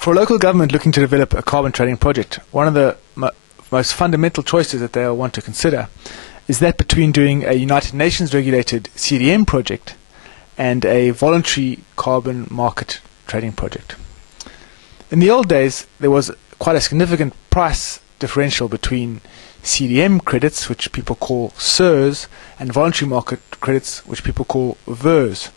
For a local government looking to develop a carbon trading project, one of the most fundamental choices that they'll want to consider is that between doing a United Nations regulated CDM project and a voluntary carbon market trading project. In the old days, there was quite a significant price differential between CDM credits, which people call CERs, and voluntary market credits, which people call VERs.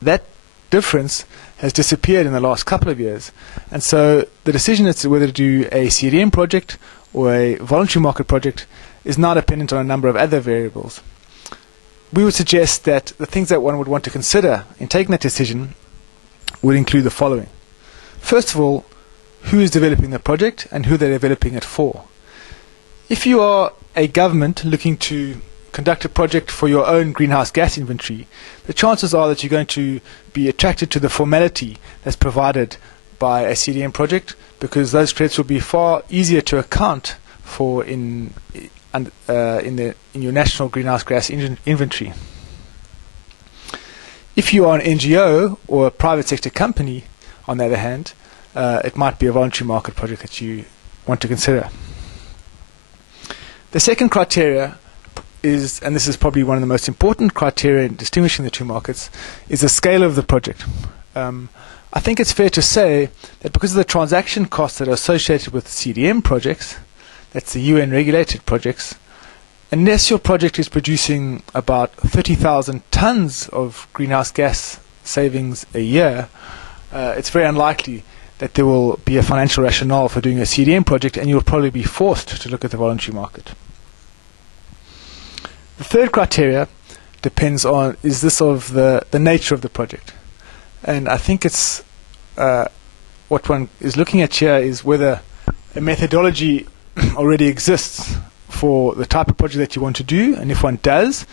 That difference has disappeared in the last couple of years, and so the decision as to whether to do a CDM project or a voluntary market project is now dependent on a number of other variables. We would suggest that the things that one would want to consider in taking that decision would include the following. First of all, who is developing the project and who they're developing it for. If you are a government looking to conduct a project for your own greenhouse gas inventory, the chances are that you're going to be attracted to the formality that's provided by a CDM project, because those credits will be far easier to account for in your national greenhouse gas inventory. If you are an NGO or a private sector company, on the other hand, it might be a voluntary market project that you want to consider. The second criteria is, and this is probably one of the most important criteria in distinguishing the two markets, is the scale of the project. I think it's fair to say that because of the transaction costs that are associated with CDM projects, that's the UN regulated projects, unless your project is producing about 30,000 tons of greenhouse gas savings a year, it's very unlikely that there will be a financial rationale for doing a CDM project, and you'll probably be forced to look at the voluntary market. The third criteria depends on, is this of the nature of the project? And I think it's what one is looking at here is whether a methodology already exists for the type of project that you want to do, and if one does,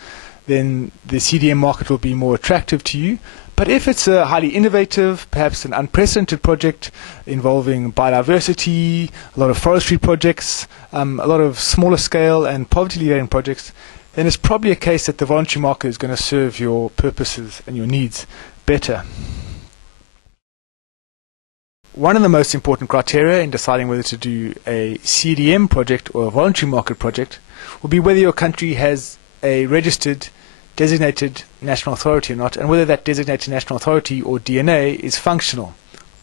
then the CDM market will be more attractive to you. But if it's a highly innovative, perhaps an unprecedented project involving biodiversity, a lot of forestry projects, a lot of smaller scale and poverty alleviating projects, then it's probably a case that the voluntary market is going to serve your purposes and your needs better. One of the most important criteria in deciding whether to do a CDM project or a voluntary market project will be whether your country has a registered designated national authority or not, and whether that designated national authority or DNA is functional.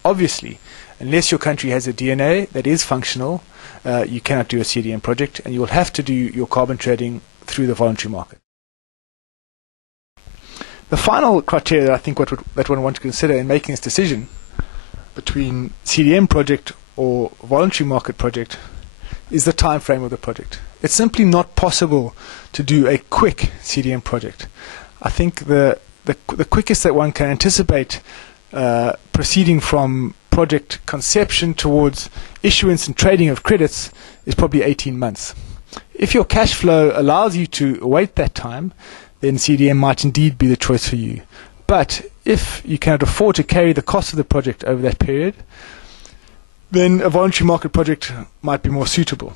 Obviously, unless your country has a DNA that is functional, you cannot do a CDM project, and you will have to do your carbon trading through the voluntary market. The final criteria that I think that one wants to consider in making this decision between CDM project or voluntary market project is the time frame of the project. It's simply not possible to do a quick CDM project. I think the quickest that one can anticipate proceeding from project conception towards issuance and trading of credits is probably 18 months. If your cash flow allows you to wait that time, then CDM might indeed be the choice for you. But if you cannot afford to carry the cost of the project over that period, then a voluntary market project might be more suitable.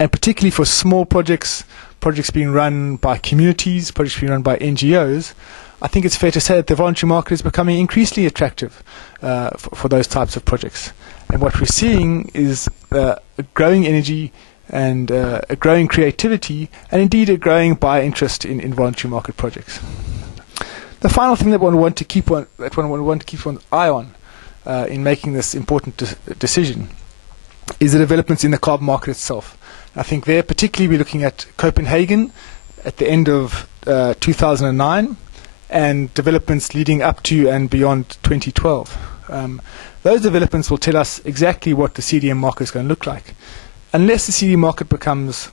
And particularly for small projects, projects being run by communities, projects being run by NGOs, I think it's fair to say that the voluntary market is becoming increasingly attractive for those types of projects. And what we're seeing is a growing energy and a growing creativity, and indeed a growing buyer interest in voluntary market projects. The final thing that one would want to keep one eye on in making this important decision is the developments in the carbon market itself. I think there particularly we're looking at Copenhagen at the end of 2009 and developments leading up to and beyond 2012. Those developments will tell us exactly what the CDM market is going to look like. Unless the CDM market becomes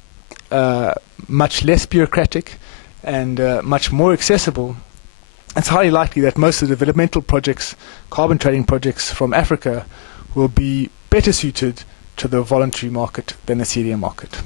much less bureaucratic and much more accessible, it's highly likely that most of the developmental projects, carbon trading projects from Africa, will be better suited to the voluntary market than the CDM market.